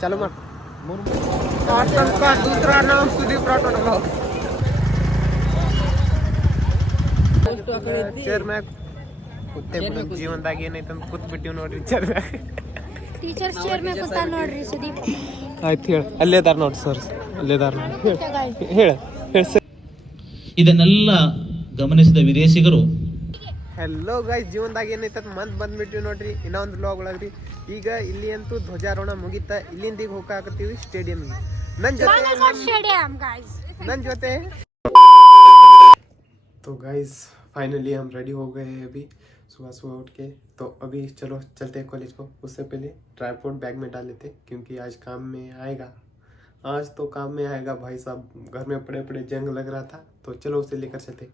चालू मग का दूसरा नाम सुदीप राठोड ಚೇರ್ ಮ್ಯಾಗ ಕುತ್ತೆ ಜೀವನದಾಗ ಏನೈತಂತ ಕೂತ್ ಬಿಟ್ಟಿವ್ ನೋಡ್ರಿ ಚೇರ್ ಮ್ಯಾಗ ಟೀಚರ್ಸ್ ಚೇರ್ ಮ್ಯಾಗ ಕೂತಾರ ನೋಡ್ರಿ ಸುದೀಪ್. ಆಯ್ತು ಹೇಳ ಅಲ್ಲೇದಾರ ನೋಡಿ ಸರ್ ಅಲ್ಲೇದಾರ ಹೇಳ ಸರ್. ಇದನ್ನೆಲ್ಲ ಗಮನಿಸಿದ ವಿದೇಶಿಗರು ಹೆಲೋ ಗೈಸ್, ಜೀವನದಾಗ ಏನೈತಂತ ಮಂತ್ ಬಂದ್ಬಿಟ್ಟಿವಿ ನೋಡ್ರಿ ಇನ್ನೊಂದು ವ್ಲಾಗ್ ಒಳಗ್ರಿ. ಈಗ ಇಲ್ಲಿ ಅಂತೂ ಧ್ವಜಾರೋಹಣ ಮುಗಿತ, ಇಲ್ಲಿಂದ ಈಗ ಹೋಗಾಕತ್ತೀವಿ ಸ್ಟೇಡಿಯಂ. ನನ್ನ ಜೊತೆ तो गाइस फाइनली हम रेडी हो गए हैं अभी सुबह सुबह उठ के. तो अभी चलो चलते हैं कॉलेज को. उससे पहले ट्राइपॉड बैग में डाल लेते क्योंकि आज काम में आएगा. आज तो काम में आएगा भाई साहब. घर में पड़े पड़े जंग लग रहा था तो चलो उसे लेकर चलते.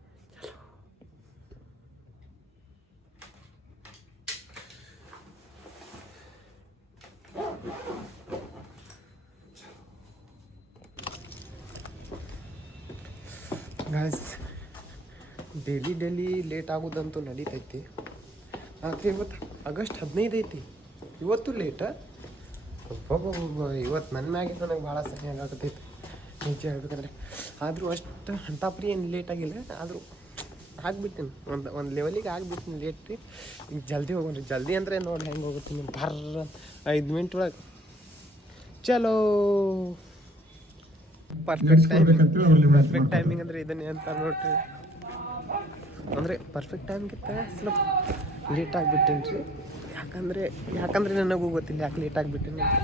गाइस ಡೈಲಿ ಲೇಟ್ ಆಗೋದಂತೂ ನಡೀತೈತಿ. ಆದರೆ ಇವತ್ತು ಆಗಸ್ಟ್ 15 ಐತಿ, ಇವತ್ತು ಲೇಟ. ಇವತ್ತು ನನ್ನ ಮ್ಯಾಗೆ ನನಗೆ ಭಾಳ ಸರಿ ಆಗತೈತಿ ನಿಜ ಹೇಳ್ಬೇಕಂದ್ರೆ. ಆದರೂ ಅಷ್ಟು ಅಂತಾಪ್ರಿ ಏನು ಲೇಟ್ ಆಗಿಲ್ಲ, ಆದರೂ ಆಗ್ಬಿಟ್ಟಿನಿ ಒಂದು ಲೆವೆಲಿಗೆ ಆಗ್ಬಿಟ್ಟಿನಿ ಲೇಟ್ ರೀ. ಈಗ ಜಲ್ದಿ ಹೋಗೋಣ್ರಿ. ಜಲ್ದಿ ಅಂದರೆ ನೋಡಿ ಹೆಂಗೆ ಹೋಗುತ್ತೀನಿ ಬರ್ರ 5 ಮಿನಿಟ್ ಒಳಗೆ. ಚಲೋ ಪರ್ಫೆಕ್ಟ್ ಟೈಮಿಂಗ್ ಅಂದರೆ ಇದನ್ನೇ ಅಂತ ನೋಡ್ರಿ. ಅಂದರೆ ಪರ್ಫೆಕ್ಟ್ ಟೈಮ್ಗಿಂತ ಸ್ವಲ್ಪ ಲೇಟ್ ಆಗಿಬಿಟ್ಟೇನಿ ರೀ. ಯಾಕಂದರೆ ನನಗೂ ಗೊತ್ತಿಲ್ಲ ಯಾಕೆ ಲೇಟ್ ಆಗಿಬಿಟ್ಟೇನಿ ಅಂತ.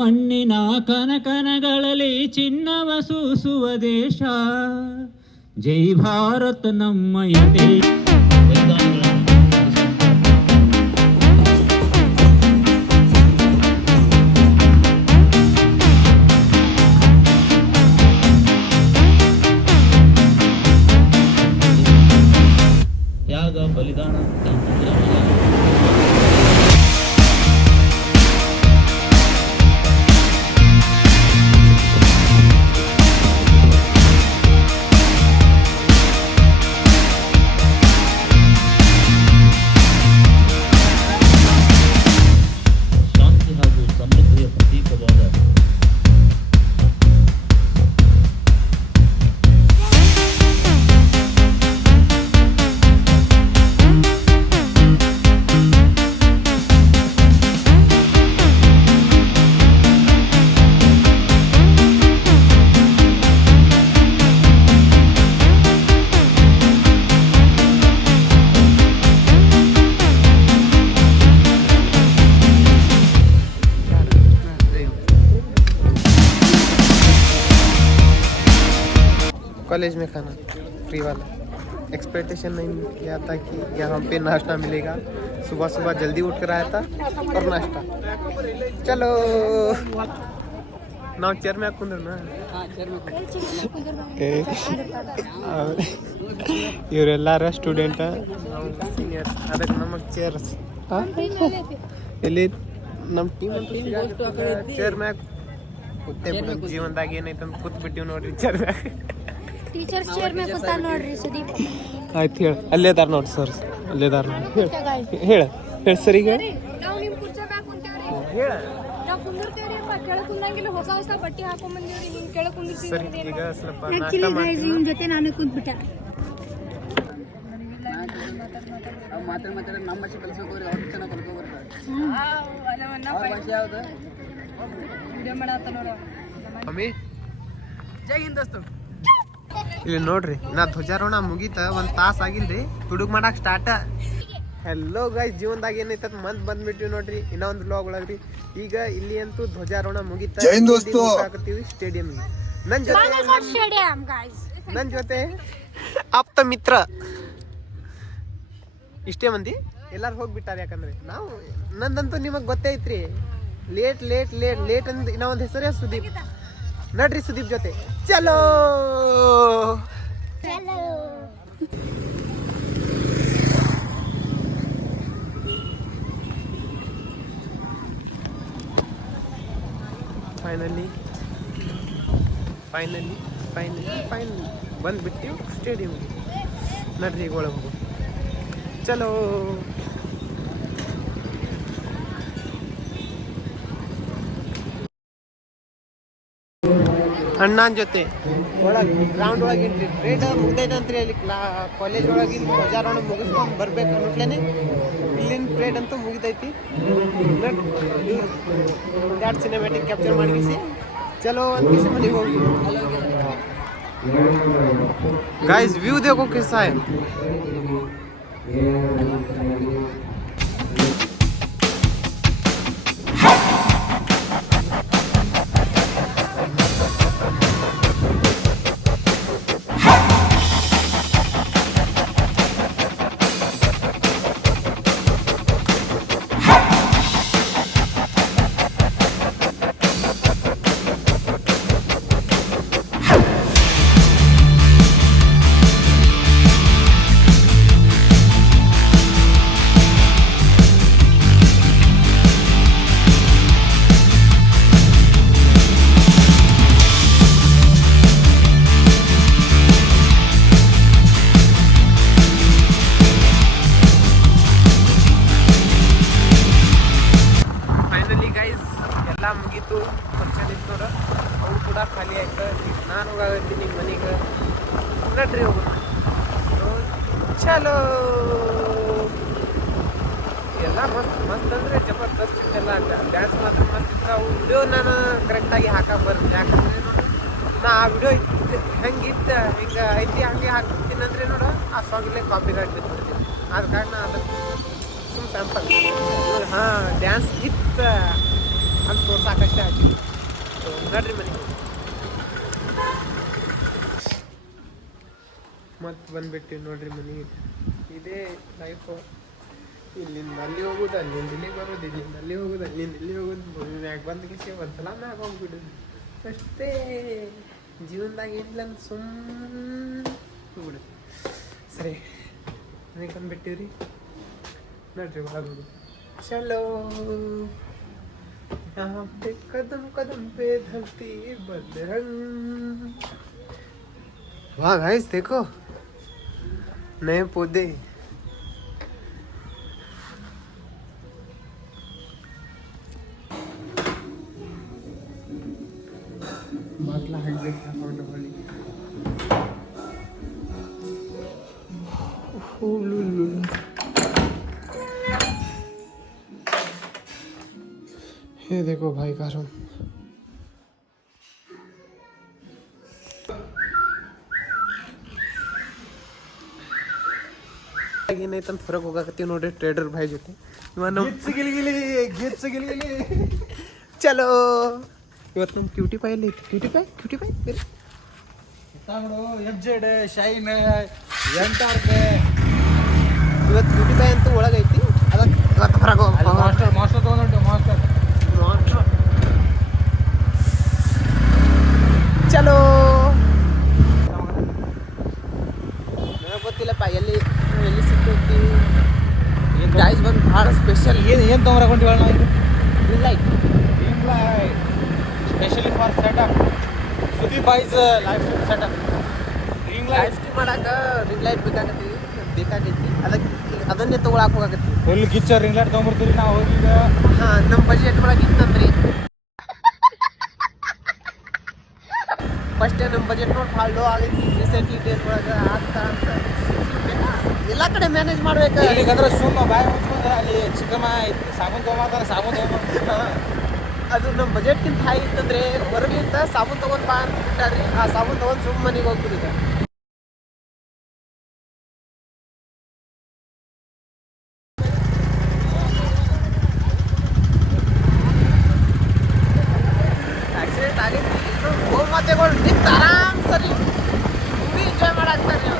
ಮಣ್ಣಿನ ಕನಕನಗಳಲ್ಲಿ ಚಿನ್ನವ ಸೂಸುವ ದೇಶ ಜೈ ಭಾರತ್ ನಮ್ಮಯ ದೇಶ. ಬಲಿದಾನ ಶಾಂತಿ ಹಾಗೂ ಸಮೃದ್ಧಿಯ ಪ್ರತೀಕವಾದ कॉलेज में खाना फ्री वाला. एक्सपेक्टेशन नहीं किया था कि यहाँ पे नाश्ता मिलेगा. सुबह सुबह जल्दी उठ कर आया था और नाश्ता. चलो ನಾವು ಚೇರ್ ಮ್ಯಾಗ ಕುಂದ್ರನ. ಇವರೆಲ್ಲಾರ ಸ್ಟೂಡೆಂಟ, ಸೀನಿಯರ್. ಅದಕ್ಕೆ ನಮಗೆ ಚೇರ್ಸ್ ಇಲ್ಲಿ ನಮ್ಮ ಟೀಮ್ ಅಂತ ಚೇರ್ ಮ್ಯಾಗ ಕೂತೆ ಜೀವನದಾಗ ಏನೈತಂತ ಕೂತ್ ಬಿಟ್ಟಿವಿ ನೋಡ್ರಿ ಚೇರ್ ಮ್ಯಾಗ. ಟೀಚರ್ಸ್ ಚೇರ್ ಮ್ಯಾಗ ಕೂತಾರ ನೋಡ್ರಿ ಸುದೀಪ್. ಆಯ್ತು ಹೇಳ ಅಲ್ಲೇದಾರ ನೋಡಿ ಸರ್ ಅಲ್ಲೇದಾರ ಹೇಳ ಸರ್. ಈಗ ನಾವು ನಿಮ್ಮ ಕುರ್ಚಿ ಮ್ಯಾಗ ಕುಂತೇವ್ರಿ. ಹೇಳ ನಾವು ಕುಂದಿರ್ತೇವ್ರಿ ಅಪ್ಪ. ಕೆಳಗೆ ಕುಂದಂಗಿಲ್ಲ, ಹೊಸ ಬಟ್ಟೆ ಹಾಕೊಂಡ್ ಬಂದೇವ್ರಿ. ಹಿಂಗ್ ಕೆಳಗೆ ಕುಂದಿರ್ತೀವಿ. ಸರಿ ಈಗ ಸ್ವಲ್ಪ ನಾಷ್ಟ ಮಾಡ್ತೀನಿ. ನಿಮ್ಮ ಜೊತೆ ನಾನು ಕುಂತ್ಬಿಟ್ಟೆ. ಮಾತಾಡ ನಮ್ಮ ಭಾಷೆ ಕಲಿಸೋಕೆ ಅವ್ರು ಚೆನ್ನಾಗಿ ಕಲ್ತ್ಕೊಬರ್ತಾರೆ. ಭಾಷೆ ಯಾವ್ದು ವಿಡಿಯೋ ಮಾಡತ್ತ ನೋಡ ಮಮ್ಮಿ. ಜೈ ಹಿಂದ್ ದೋಸ್ತು. ಇಲ್ಲಿ ನೋಡ್ರಿ ನಾ ಧ್ವಜಾರೋಹಣ ಮುಗೀತ 1 ತಾಸು ಆಗಿಲ್ರಿ, ಹುಡುಗ ಮಾಡಕ್ ಸ್ಟಾರ್ಟ. ಹೆಲೋ ಗೈಸ್, ಜೀವನದಾಗ ಏನೈತ ಮಂತ್ ಬಂದ್ಬಿಟ್ಟಿವಿ ನೋಡ್ರಿ ಇನ್ನೊಂದು ವ್ಲಾಗ್ ಒಳಗ್ರಿ. ಈಗ ಇಲ್ಲಿ ಅಂತೂ ಧ್ವಜಾರೋಹಣ ಮುಗೀತ, ಹೋಗಾಕತ್ತೀವಿ ಸ್ಟೇಡಿಯಂ. ನನ್ನ ಜೊತೆ ಆಪ್ತ ಮಿತ್ರ ಇಷ್ಟೇ ಮಂದಿ ಎಲ್ಲಾರು ಹೋಗ್ಬಿಟ್ಟಾರ. ಯಾಕಂದ್ರೆ ನಾವು ನಂದಂತೂ ನಿಮಗೆ ಗೊತ್ತೇ ಐತ್ರಿ. ಲೇಟ್ ಲೇಟ್ ಲೇಟ್ ಲೇಟ್ ಅಂದ್ ಇನ್ನೂ ಒಂದು ಹೆಸರೇ ಸುದೀಪ್. ನಡ್ರಿ ಸುದೀಪ್ ಜೊತೆ ಚಲೋ. ಫೈನಲಿ ಫೈನ್ ಬಂದುಬಿಟ್ಟು ಸ್ಟೇಡಿಯಮ್ಗೆ ನಡ್ರಿ ಈಗ ಒಳಗೆ ಹೋಗು ಚಲೋ. ಅಣ್ಣನ ಜೊತೆ ಒಳಗೆ ಗ್ರೌಂಡ್ ಒಳಗೆ ಎಂಟ್ರಿ ಟ್ರೇಡ್ ಮುಗ್ದೈತಂತ್ರಿ. ಅಲ್ಲಿ ಕಾಲೇಜ್ ಒಳಗೆ ಬಜಾರ್ ಒಳಗೆ ಮುಗಿಸ್ಕೊಂಡು ಬರ್ಬೇಕು ಅನ್ನೋಟ್ಲೇನೆ ಇಲ್ಲಿನ ಟ್ರೇಡ್ ಅಂತೂ ಮುಗಿದೈತಿ. ಎರಡು ಸಿನಿಮ್ಯಾಟಿಕ್ ಕ್ಯಾಪ್ಚರ್ ಮಾಡಿಸಿ ಚಲೋ ಅಂತ ಮನೆಗೆ ಹೋಗಿ. गाइस व्यू देखो कैसा है. ಎಲ್ಲ ಮುಗೀತು. ಫಂಕ್ಷನ್ ಇತ್ತು ನೋಡ, ಅವ್ರು ಕೂಡ ಖಾಲಿ ಆಯ್ತು. ನಾನು ಹೋಗಾಗತ್ತೀನಿ ಮನೆಗೆ. ನಡ್ರಿ ಹೋಗೋಣ. ಚಲೋ. ಎಲ್ಲ ಮಸ್ತ್ ಅಂದರೆ ಜಬರ್ದಸ್ತ್ ಇತ್ತೆಲ್ಲ. ಡ್ಯಾನ್ಸ್ ಮಾತ್ರ ಮಸ್ತ್ ಇತ್ತು. ಅವು ವಿಡಿಯೋ ನಾನು ಕರೆಕ್ಟಾಗಿ ಹಾಕಕ್ಕೆ ಬರುತ್ತೆ. ಯಾಕಂದರೆ ನೋಡು, ನಾ ಆ ವಿಡಿಯೋ ಹೆಂಗಿತ್ತು ಹಿಂಗೆ ಐತಿ ಹಂಗೆ ಹಾಕ್ತೀನಿ ಅಂದರೆ ನೋಡು, ಆ ಸಾಂಗಲ್ಲೇ ಕಾಪಿ ರೈಟ್ ಬಿಟ್ಬಿಡ್ತೀನಿ. ಆದ ಕಾರಣ ಅದಕ್ಕೆ ಸುಮ್ಮನೆ ಸ್ಯಾಂಪಲ್ ಹಾಂ ಡ್ಯಾನ್ಸ್ ಇತ್ತು ಅಂತ ತೋರ್ಸಾಕಷ್ಟೇ ಹಾಕಿದ್ವಿ. ನಡ್ರಿ ಮನೆಗೆ. ಮತ್ತೆ ಬಂದ್ಬಿಟ್ಟು ನೋಡ್ರಿ ಮನೆಗೆ. ಇದೇ ಲೈಫು. ಇಲ್ಲಿಂದ ಅಲ್ಲಿ ಹೋಗೋದು, ಅಲ್ಲಿಂದ ಇಲ್ಲಿಗೆ ಬರೋದು, ಇಲ್ಲಿಂದ ಅಲ್ಲಿ ಹೋಗೋದು, ಅಲ್ಲಿಂದ ಇಲ್ಲಿ ಹೋಗೋದು. ಮ್ಯಾಗ ಬಂದ ಕಿಸಿ ಒಂದ್ಸಲ ಮ್ಯಾಗ ಹೋಗ್ಬಿಡೋದು ಅಷ್ಟೇ. ಜೀವನದಾಗ ಏನಿಲ್ಲ ಅಂತ ಸುಮ್ಮನೆ ಹೋಗ್ಬಿಡೋದು. ಸರಿ ಮನೆಗೆ ಬಂದುಬಿಟ್ಟಿವ್ರಿ. ನಡ್ರಿ ಒಳಗೋದು. ಚಲೋ. यहाँ पे कदम कदम पे धरती बदरंग. वाह गाइस देखो नए पौधे. बाटला हाइड्रेट का फाउंडर वाली. ये देखो भाई का रूम. ಏನೈತಂತ ಹೊರಗೆ ಹೋಗಾಕತ್ತೀವಿ ನೋಡ್ರಿ ಟ್ರೇಡರ್ ಭಾಯ್ ಜೊತೆ. ಚಲೋ. ಇವತ್ತು ನಮ್ಮ ಕ್ಯೂಟಿ ಪೈ ಅಲ್ಲಿ ಐತಿ. ಕ್ಯೂಟಿ ಪೈ ಬೇರೆ ಶೈನ್ ಇವತ್ತು ಕ್ಯೂಟಿ ಪೈ ಅಂತೂ ಒಳಗೈತಿ. ಅದಕ್ಕೆ ಇವತ್ತು ಹೊರಗೆ ಮಾಸ್ಟರ್ ತೊಗೊಂಡು ಮಾಸ್ಟರ್ ಚಲೋ. ನನಗೆ ಗೊತ್ತಿಲ್ಲಪ್ಪ ಎಲ್ಲಿ ಸಿಗ್ತೈತಿ. ಗಾಯ್ಸ್ ಬಂದು ಭಾಳ ಸ್ಪೆಷಲ್. ಏನು ತೊಗೊಂಡ್ಕೊಂಡಿವ ನಾವು? Ring light specially for setup. Sudeep boys life setup. Ring light ಮಾಡಕ್ಕೆ ರಿಂಗ್ ಲೈಟ್ ಬೇಕಾಗೈತಿ. ಅದನ್ನೇ ತೊಗೊಳಕ್ಕೆ ಹೋಗಕತ್ತಿ. ಫುಲ್ ಗಿಚ್ಚರ್ ರಿಂಗ್ ಲೈಟ್ ತೊಗೊಂಡ್ಬರ್ತೀವಿ ನಾವು ಹೋಗಿದ್ದ. ಹಾಂ ನಮ್ಮ ಬಜೆಟ್ ಒಳಗೆ ಇತ್ತಂದ್ರಿ. ಫಸ್ಟೇ ನಮ್ಮ ಬಜೆಟ್ ನೋಡಿ ಭಾಳ ಲೋ ಆಗೈತಿ. ರೀಸೆಂಟ್ಲಿ ಡೇಸ್ ಒಳಗೆ ಆಗ್ತಾ ಅಂತ ಎಲ್ಲ ಕಡೆ ಮ್ಯಾನೇಜ್ ಮಾಡ್ಬೇಕು. ಇಲ್ಲಿಗಂದ್ರೆ ಸುಮ್ಮ ಬಾಯ್ ಮುಚ್ಕೊಂಡ್ರೆ ಅಲ್ಲಿ ಚಿಕ್ಕಮ್ಮ ಐತಿ ಸಾಬೂನು ತೊಗೊಂಬರ್ತಾರೆ. ಅದು ನಮ್ಮ ಬಜೆಟ್ಗಿಂತ ಹೈ ಇತ್ತಂದ್ರೆ ಹೊರಗಿಂತ ಸಾಬೂನು ತೊಗೊಂಡು ಬಾ ಅಂತ ಬಿಟ್ಟಾರ್ರಿ. ಆ ಸಾಬೂನು ತೊಗೊಂಡು ಸುಮ್ಮ ಮನೆಗೆ ಹೋಗ್ಬಿಟ್ಟಿದ್ದೆ. ಆಕ್ಸಿಡೆಂಟ್ ಆಗೈತಿ. ಗೋಮಾತೆಗಳು ನಿಂತು ಆರಾಮ್ ಸರಿ ಮೂವಿ ಎಂಜಾಯ್ ಮಾಡಾಕ್ತಾರೆ.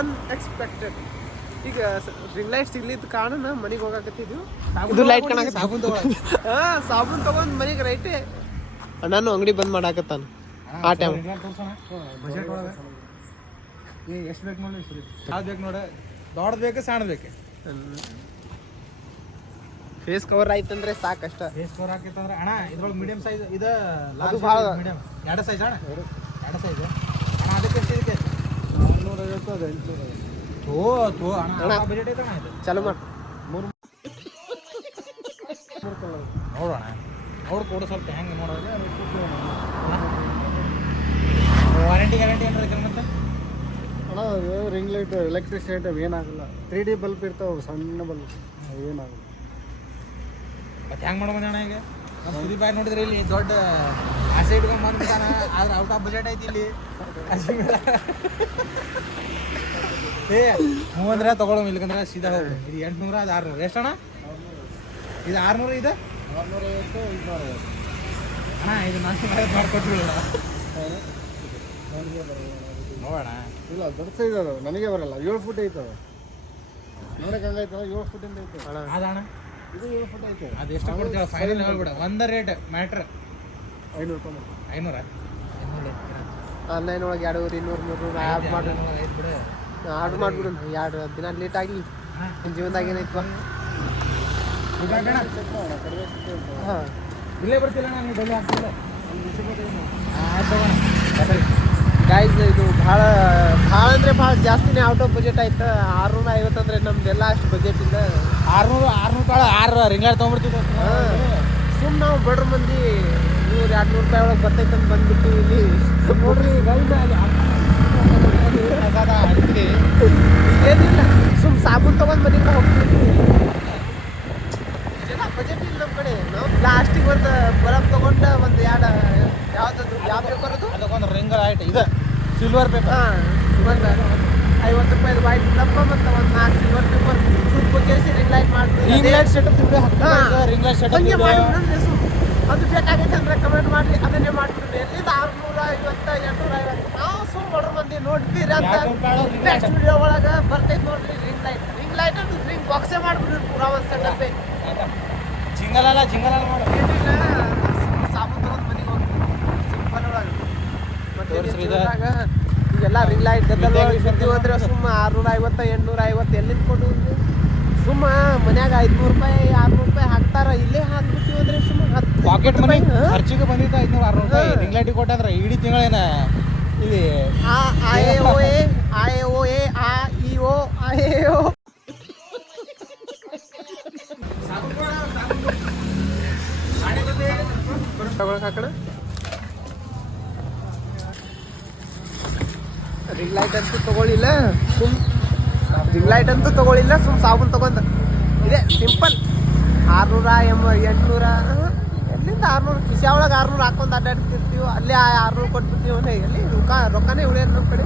ಅನ್ಎಕ್ಸ್ಪೆಕ್ಟೆಡ್. ಈಗ ರಿಂಗ್ ಲೈಟ್ ಸಿಗ್ಲಿದ್ದ ಕಾರಣ ಮನೆಗೆ ಹೋಗಾಕತ್ತಿದ್ವಿ. ಇದು ಲೈಟ್ ಕಾಣ ಸಾಬೂನು ತೊಗೊಂಡು ಮನೆಗೆ ರೈಟೇ ಅಣ್ಣನು ಅಂಗಡಿ ಬಂದ್ ಮಾಡಾಕತ್ತಾನ. ಆ ಟೈಮ್ ಬಜೆಟ್ ಒಳಗೆ ಎಷ್ಟು ಬೇಕು ನೋಡಿ. ಯಾವ್ದು ಬೇಕು ನೋಡಿ, ದೊಡ್ಡದು ಬೇಕು ಸಣ್ಣ ಬೇಕು. ಫೇಸ್ ಕವರ್ ಆಯ್ತಂದ್ರೆ ಸಾಕಷ್ಟ. ಫೇಸ್ ಕವರ್ ಹಾಕಿತ್ತಂದ್ರೆ ಅಣ್ಣ ಇದ್ರೊಳಗೆ ಮೀಡಿಯಂ ಸೈಜ್ ಇದು ಅದು ಭಾಳ ಮೀಡಿಯಂ 2 ಸೈಜ್ ಅಣ್ಣ 2 ಸೈಜ್ ಅಣ್ಣ ಅದಕ್ಕೆ ಎಷ್ಟು ಇದಕ್ಕೆ 450 ಅದು 850 ಥೋ ಅಣ್ಣ ಬಜೆಟ್ ಐತೆ ಅಣ್ಣ ಇದು ಚಾಲು ಮಾಡಿ ನೋಡೋಣ ನೋಡು ಕೊಡು ಸ್ವಲ್ಪ ಹೆಂಗೆ ನೋಡೋದು ವಾರಂಟಿ ಗ್ಯಾರಂಟಿ ಏನಾರ ಮತ್ತೆ ಅಣ್ಣ ರಿಂಗ್ ಲೈಟ್ ಎಲೆಕ್ಟ್ರಿಕ್ ಐಟಮ್ ಏನಾಗಲ್ಲ 3D ಬಲ್ಬ್ ಇರ್ತಾವೆ ಸಣ್ಣ ಬಲ್ಬ್ ಏನಾಗಲ್ಲ. ಮತ್ತೆ ಹೆಂಗೆ ಮಾಡೋಣ ಅಣ್ಣ ಈಗ ನಮ್ಮ ಸುದೀಪ್ ಬಾಯ್ ನೋಡಿದ್ರೆ ಇಲ್ಲಿ ದೊಡ್ಡ ಆಸೆ ಇಟ್ಕೊಂಡು ಬಂದ್ಬಿಟ್ಟಾನ ಆದ್ರೆ ಔಟ್ ಆಫ್ ಬಜೆಟ್ ಐತಿ ಇಲ್ಲಿ ಏ 3000 ತಗೊಳ್ಳೋ ಇಲ್ಲಕಂದ್ರೆ ಸೀದಾ ಹೋಗು. ಇದು 800 ಅದು 600 ಎಷ್ಟಣ್ಣ? ಇದು 600 ಇದೆ 450 550 ಅಣ್ಣ ಇದು ನಾನು ಮಾಡ್ಕೊಟ್ರು ನೋಡೋಣ. ಇಲ್ಲ ದೊಡ್ಡ ಸೈಜ್ ಅದು ನನಗೆ ಬರಲ್ಲ 7 ಫುಟ್ ಐತವೆ ನೋಡಕ್ಕೆ ಹಂಗೈತಲ್ಲ 7 ಫುಟಿಂದ ಐತೆ ಅದಣ್ಣ ಇದು 7 ಫುಟ್ ಐತೆ. ಅದು ಎಷ್ಟು ಕೊಡ್ತೀವ ಫೈನಲ್ ಹೇಳ್ಬಿಡ ಒಂದ ರೇಟ್ ಮ್ಯಾಟ್ರ್ 500 ರೂಪಾಯಿ 500 ಆನ್ಲೈನ್ ಒಳಗೆ 200 200 300 ಆ್ಯಡ್ ಮಾಡಿ ಆರ್ಡ್ರ್ ಮಾಡಿಬಿಡು. 2 ದಿನ ಲೇಟ್ ಆಗಿ ನಿಮ್ಮ ಜೀವನದಾಗ ಏನೈತ್ವ? ಹಾಂ ಇಲ್ಲೇ ಬರ್ತಿಲ್ಲ ನಾನು ಡೆಲ್ಲಿ ಆಗ್ತಿಲ್ಲ ಗೈಸ್ ಇದು ಭಾಳ ಅಂದರೆ ಭಾಳ ಜಾಸ್ತಿನೇ ಔಟ್ ಆಫ್ ಬಜೆಟ್ ಆಯ್ತು. 650 ಅಂದರೆ ನಮ್ದೆಲ್ಲ ಅಷ್ಟು ಬಜೆಟ್ ಇಲ್ಲ. 600 ರಿಂಗಾಡ್ ತೊಗೊಂಡ್ಬಿಡ್ತೀವಿ. ಸುಮ್ಮನೆ ನಾವು ಬಡ್ರ ಮಂದಿ 100-200 ರೂಪಾಯಿ ಒಳಗೆ ಬರ್ತೈತೆ ಅಂತ ಬಂದ್ಬಿಟ್ಟು ಇಲ್ಲಿ ನೋಡ್ರಿ ಏನಿಲ್ಲ ಸುಮ್ಮ ಸಾಬೂನು ತೊಗೊಂಡು ಮನೆಗೆ ಹೋಗ್ತೀವಿ. ಜನ ಬಜೆಟ್ ಇಲ್ಲ ನಮ್ಮ ಕಡೆ. ನಾವು ಲಾಸ್ಟಿಗೆ ಒಂದು ಬರಬ್ ತೊಗೊಂಡು ಒಂದು ಯಾವ್ದು ಯಾವ ಪೇಪರ್ ಅದು ಅದಕ್ಕೊಂದು ರಿಂಗ್ ಲೈಟ್ ಇದೆ ಸಿಲ್ವರ್ ಪೇಪರ್. ಹಾಂ ಒಂದು 50 ರೂಪಾಯಿದು ವೈಟ್ ದಪ್ಪ ಮತ್ತು ಒಂದು 4 ಸಿಲ್ವರ್ ಪೇಪರ್ ಸ್ವಲ್ಪ ಕೇಳಿಸಿ ರಿಂಗ್ ಲೈಟ್ ಮಾಡ್ತೀವಿ. Ring light setup ring light setup ಹಂಗೆ ಮಾಡಿಬಿಡ್ರಿ. ಅದು ಬೇಕಾಗೈತೆ ಅಂದರೆ ಕಮೆಂಟ್ ಮಾಡಿರಿ, ಅದನ್ನೇ ಮಾಡಿಬಿಡ್ರಿ. ಎಲ್ಲಿಂದ 650 850 ನಾವು ಸುಮ್ಮನೆ ಬಡ್ರ ಮಂದಿ ನೋಡ್ತೀರಿ ಅಂತ ನೆಕ್ಸ್ಟ್ ವಿಡಿಯೋ ಒಳಗೆ ಬರ್ತೈತೆ ನೋಡ್ರಿ ರಿಂಗ್ ಲೈಟ್ ಅದು ರಿಂಗ್ ಬಾಕ್ಸೇ ಮಾಡಿಬಿಡ್ರಿ ಪೂರಾ ಒಂದು ಸೆಟಪ್ಪೇ. ಜಿಂಗಲ್ ಅಲ್ಲ ಮಾಡು. ಏನಿಲ್ಲ ಸಾಬೂನು ತಗೊಂಡು ಮನೆಗೆ ಹೋಗ್ತೀವಿ ಸಿಂಪಲ್ ಒಳಗೆ. ಮತ್ತೆ ಈಗೆಲ್ಲ ರಿಂಗ್ ಲೈಟ್ ಗದ್ದಲ ಇರ್ತೀವಿ ಅಂದರೆ ಸುಮ್ಮ 650 850 ಎಲ್ಲಿಂದ ಕೊಡು ಸುಮ್ಮ ಮನ್ಯಾಗ 500 ರೂಪಾಯಿ 600 ರೂಪಾಯಿ ಹಾಕ್ತಾರ. ಇಲ್ಲೇ ಹಾಕ್ಬಿಡ್ತೀವಿ ಅಂದರೆ ಸುಮ್ಮ ಪಾಕೆಟ್ ಮನಿ ಖರ್ಚಿಗೆ ಬಂದಿತ್ತು 500 600 ರೂಪಾಯಿ ರಿಂಗ್ ಲೈಟಿಗೆ ಕೊಟ್ಟಂದ್ರೆ ಇಡೀ ತಿಂಗಳೇನ ಇಲ್ಲಿ ಹಾಕೋಣ. ರಿಂಗ್ ಲೈಟ್ ಅಂತೂ ತಗೊಳ್ಳಿಲ್ಲ ಸುಮ್ ಸಾಬೂನು ತಗೊಂಡು ಇದೆ ಸಿಂಪಲ್ 600 800 ಎಲ್ಲಿಂದ 600 ಕಿಸೆ ಒಳಗೆ 600 ಹಾಕೊಂಡು ಅಡ್ಡಾಡ್ತಿರ್ತೀವಿ. ಅಲ್ಲೇ 600 ಕೊಟ್ಬಿಡ್ತೀವಿ. ಎಲ್ಲಿ ರೊಕ್ಕನೇ ಉಳಿಯೋದು ನಮ್ಮ ಕಡೆ.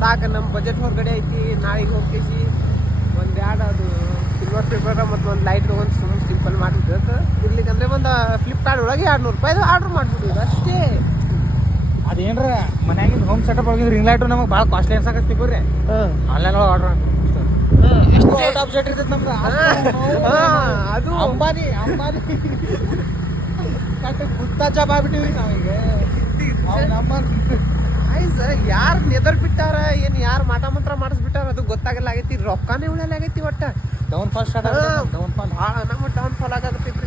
ಸಾಕು ನಮ್ಮ ಬಜೆಟ್ ಹೊರಗಡೆ ಐತಿ. ನಾಳೆಗೆ ಹೋಗ್ಕೇಸಿ ಒಂದು ಅದು ಸಿಲ್ವರ್ ಪೇಪರ್ ಮತ್ತು ಒಂದು ಲೈಟ್ ತೊಗೊಂಡು ಸುಮ್ಮನೆ ಸಿಂಪಲ್ ಮಾಡಿದ್ದು ಇರ್ಲಿಕ್ಕಂದ್ರೆ ಒಂದು ಫ್ಲಿಪ್ಕಾರ್ಟ್ ಒಳಗೆ 200 ರೂಪಾಯಿದು ಆರ್ಡ್ರ್ ಮಾಡಿಬಿಡೋದು ಅಷ್ಟೇ. ಅದೇನ್ರ ಮನ್ಯಾಗಿಂದ ಹೋಮ್ ಸೆಟಪ್ ಒಳಗೆ ರಿಂಗ್ ಲೈಟು ನಮಗೆ ಭಾಳ ಕಾಸ್ಟ್ಲಿ ಅನ್ಸಕತ್ತಿ ಬರ್ರಿ ಆನ್ಲೈನ್ ಒಳಗೆ ಆರ್ಡ್ರ್ ಔಟ್ ಆಫ್ ಬಜೆಟ್ ಇರ್ತೈತೆ ನಮ್ಗೆ. ಅದು ಅಂಬಾನಿ ಗುತ್ತಾಚಾಪ್ ಆಗ್ಬಿಟ್ಟಿವಿ ನಾವೀಗ. ಯಾರು ನೆದರ್ ಬಿಟ್ಟಾರ ಏನು ಯಾರು ಮಾಟ ಮಂತ್ರ ಮಾಡಿಸ್ಬಿಟ್ಟಾರ ಅದು ಗೊತ್ತಾಗಲ್ಲ ಆಗೈತಿ. ರೊಕ್ಕನೇ ಉಳಿಯಲ್ಲ ಆಗೈತಿ. ಒಟ್ಟ ಡೌನ್ ಫಾಲ್ ಸ್ಟಾರ್ಟ್ ಭಾಳ ನಮ್ಮ ಡೌನ್ ಫಾಲ್ ಆಗತ್ತೈತ್ರಿ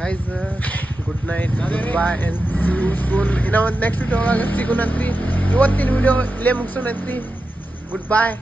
guys. Good night bye and see you soon. ಇನ್ನೂ ಒಂದು ನೆಕ್ಸ್ಟ್ ವಿಡಿಯೋ ಒಳಗೆ ಸಿಗೋಣಂತ್ರಿ. ಇವತ್ತಿನ ವಿಡಿಯೋ ಇಲ್ಲೇ ಮುಗಿಸೋಣಂತ್ರಿ. ಗುಡ್ ಬಾಯ್.